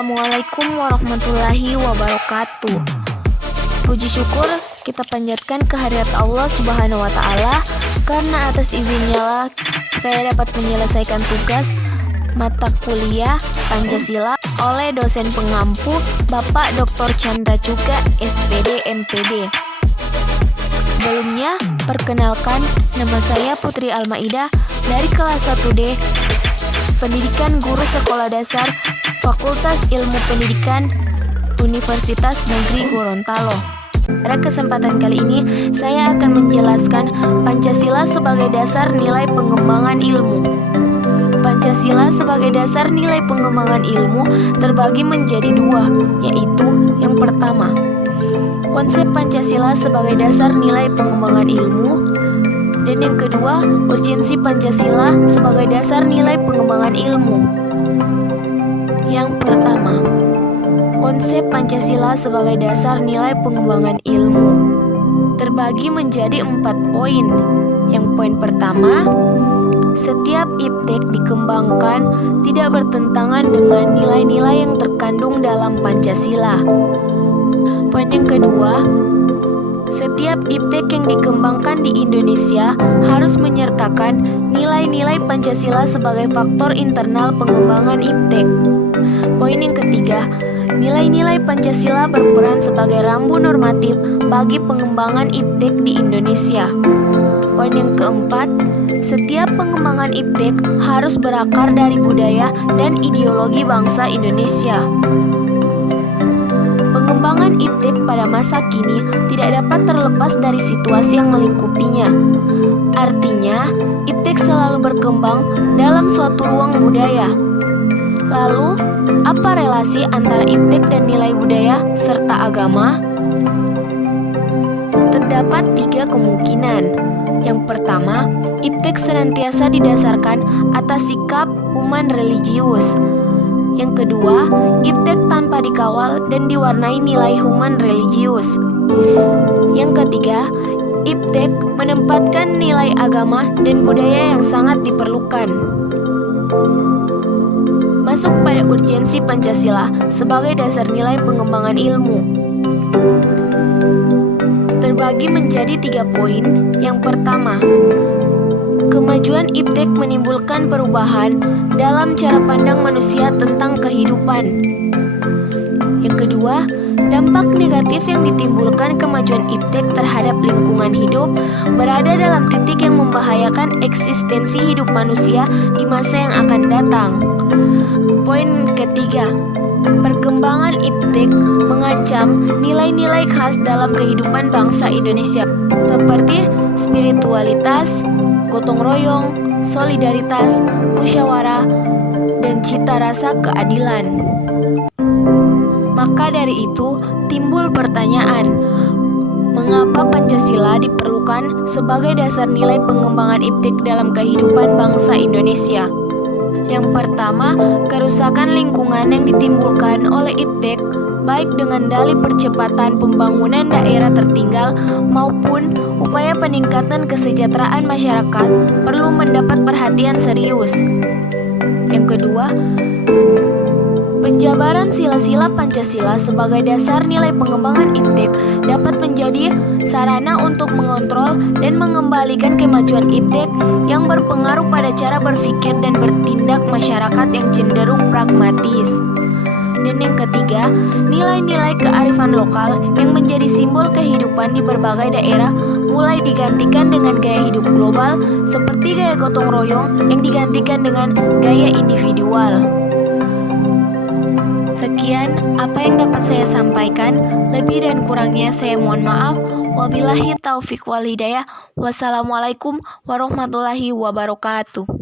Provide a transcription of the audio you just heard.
Assalamualaikum warahmatullahi wabarakatuh. Puji syukur kita panjatkan kehadirat Allah Subhanahu wa Ta'ala, karena atas izinnya lah saya dapat menyelesaikan tugas mata kuliah Pancasila oleh dosen pengampu Bapak Dr. Chandra Cuga, SPD, MPD. Sebelumnya, perkenalkan, nama saya Putri Almaida dari kelas 1D, Pendidikan Guru Sekolah Dasar, Fakultas Ilmu Pendidikan, Universitas Negeri Gorontalo. Pada kesempatan kali ini, saya akan menjelaskan Pancasila sebagai dasar nilai pengembangan ilmu. Pancasila sebagai dasar nilai pengembangan ilmu terbagi menjadi dua, yaitu yang pertama, konsep Pancasila sebagai dasar nilai pengembangan ilmu, dan yang kedua, urgensi Pancasila sebagai dasar nilai pengembangan ilmu. Yang pertama, konsep Pancasila sebagai dasar nilai pengembangan ilmu terbagi menjadi 4 poin. Yang poin pertama, setiap iptek dikembangkan tidak bertentangan dengan nilai-nilai yang terkandung dalam Pancasila. Poin yang kedua, setiap iptek yang dikembangkan di Indonesia harus menyertakan nilai-nilai Pancasila sebagai faktor internal pengembangan iptek. Poin yang ketiga, nilai-nilai Pancasila berperan sebagai rambu normatif bagi pengembangan iptek di Indonesia. Poin yang keempat, setiap pengembangan iptek harus berakar dari budaya dan ideologi bangsa Indonesia. Pengembangan iptek pada masa kini tidak dapat terlepas dari situasi yang melingkupinya. Artinya, iptek selalu berkembang dalam suatu ruang budaya. Lalu, apa relasi antara iptek dan nilai budaya serta agama? Terdapat 3 kemungkinan. Yang pertama, iptek senantiasa didasarkan atas sikap human religius. Yang kedua, iptek tanpa dikawal dan diwarnai nilai human religius. Yang ketiga, iptek menempatkan nilai agama dan budaya yang sangat diperlukan. Masuk pada urgensi Pancasila sebagai dasar nilai pengembangan ilmu. Terbagi menjadi 3 poin. Yang pertama, kemajuan iptek menimbulkan perubahan dalam cara pandang manusia tentang kehidupan. Yang kedua, dampak negatif yang ditimbulkan kemajuan iptek terhadap lingkungan hidup berada dalam titik yang membahayakan eksistensi hidup manusia di masa yang akan datang. Poin ketiga, perkembangan iptek mengancam nilai-nilai khas dalam kehidupan bangsa Indonesia seperti spiritualitas, gotong royong, solidaritas, musyawarah, dan cita rasa keadilan. Maka dari itu, timbul pertanyaan, mengapa Pancasila diperlukan sebagai dasar nilai pengembangan iptek dalam kehidupan bangsa Indonesia? Yang pertama, kerusakan lingkungan yang ditimbulkan oleh iptek, baik dengan dalih percepatan pembangunan daerah tertinggal maupun upaya peningkatan kesejahteraan masyarakat, perlu mendapat perhatian serius. Yang kedua, penjabaran sila-sila Pancasila sebagai dasar nilai pengembangan iptek dapat menjadi sarana untuk mengontrol dan mengembalikan kemajuan iptek yang berpengaruh pada cara berpikir dan bertindak masyarakat yang cenderung pragmatis. Dan yang ketiga, nilai-nilai kearifan lokal yang menjadi simbol kehidupan di berbagai daerah mulai digantikan dengan gaya hidup global seperti gaya gotong royong yang digantikan dengan gaya individual. Sekian apa yang dapat saya sampaikan, lebih dan kurangnya saya mohon maaf. Wabillahi taufiq wal hidayah. Wassalamualaikum warahmatullahi wabarakatuh.